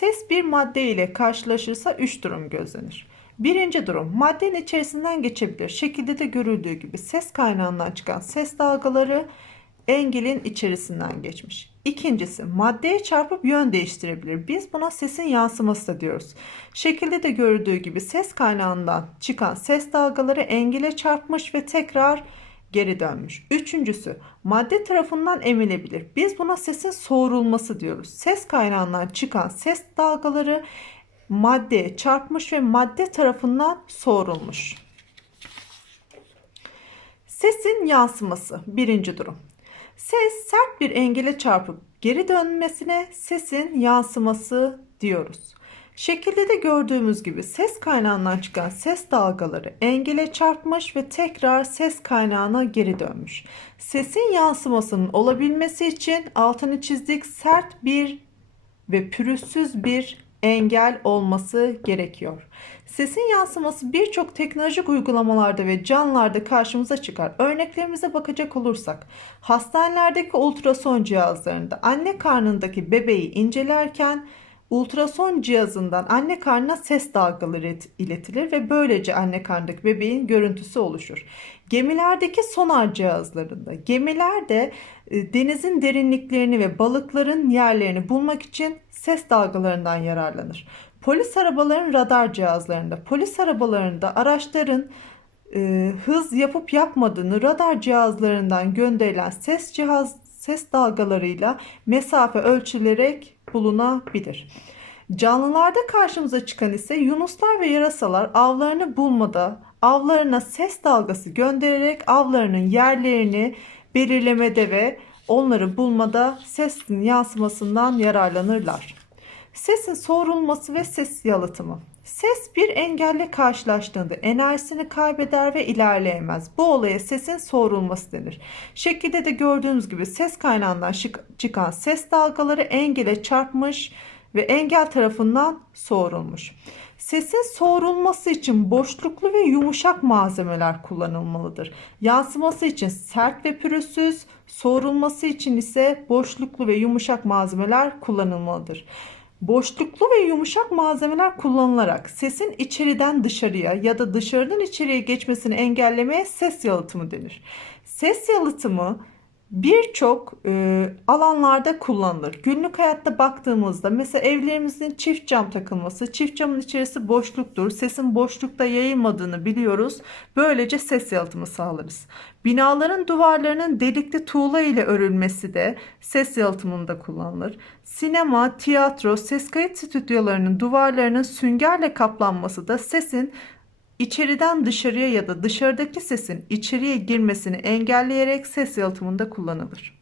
Ses bir madde ile karşılaşırsa üç durum gözlenir. Birinci durum maddenin içerisinden geçebilir. Şekilde de görüldüğü gibi ses kaynağından çıkan ses dalgaları engelin içerisinden geçmiş. İkincisi maddeye çarpıp yön değiştirebilir. Biz buna sesin yansıması da diyoruz. Şekilde de görüldüğü gibi ses kaynağından çıkan ses dalgaları engele çarpmış ve tekrar geri dönmüş. Üçüncüsü madde tarafından emilebilir. Biz buna sesin soğurulması diyoruz. Ses kaynağından çıkan ses dalgaları maddeye çarpmış ve madde tarafından soğurulmuş. Sesin yansıması birinci durum. Ses sert bir engele çarpıp geri dönmesine sesin yansıması diyoruz. Şekilde de gördüğümüz gibi ses kaynağından çıkan ses dalgaları engele çarpmış ve tekrar ses kaynağına geri dönmüş. Sesin yansımasının olabilmesi için altını çizdik sert bir ve pürüzsüz bir engel olması gerekiyor. Sesin yansıması birçok teknolojik uygulamalarda ve canlılarda karşımıza çıkar. Örneklerimize bakacak olursak, hastanelerdeki ultrason cihazlarında anne karnındaki bebeği incelerken ultrason cihazından anne karnına ses dalgaları iletilir ve böylece anne karnındaki bebeğin görüntüsü oluşur. Gemilerdeki sonar cihazlarında, gemilerde e, denizin derinliklerini ve balıkların yerlerini bulmak için ses dalgalarından yararlanır. Polis arabaların radar cihazlarında, polis arabalarında araçların e, hız yapıp yapmadığını radar cihazlarından gönderilen ses cihaz ses dalgalarıyla mesafe ölçülerek bulunabilir. Canlılarda karşımıza çıkan ise yunuslar ve yarasalar avlarını bulmada avlarına ses dalgası göndererek avlarının yerlerini belirlemede ve onları bulmada sesin yansımasından yararlanırlar. Sesin soğurulması ve ses yalıtımı. Ses bir engelle karşılaştığında enerjisini kaybeder ve ilerleyemez. Bu olaya sesin soğurulması denir. Şekilde de gördüğünüz gibi ses kaynağından çıkan ses dalgaları engele çarpmış ve engel tarafından soğurulmuş. Sesin soğurulması için boşluklu ve yumuşak malzemeler kullanılmalıdır. Yansıması için sert ve pürüzsüz, soğurulması için ise boşluklu ve yumuşak malzemeler kullanılmalıdır. Boşluklu ve yumuşak malzemeler kullanılarak sesin içeriden dışarıya ya da dışarıdan içeriye geçmesini engellemeye ses yalıtımı denir. Ses yalıtımı birçok e, alanlarda kullanılır. Günlük hayatta baktığımızda mesela evlerimizin çift cam takılması, çift camın içerisi boşluktur. Sesin boşlukta yayılmadığını biliyoruz. Böylece ses yalıtımı sağlarız. Binaların duvarlarının delikli tuğla ile örülmesi de ses yalıtımında kullanılır. Sinema, tiyatro, ses kayıt stüdyolarının duvarlarının süngerle kaplanması da sesin içeriden dışarıya ya da dışarıdaki sesin içeriye girmesini engelleyerek ses yalıtımında kullanılır.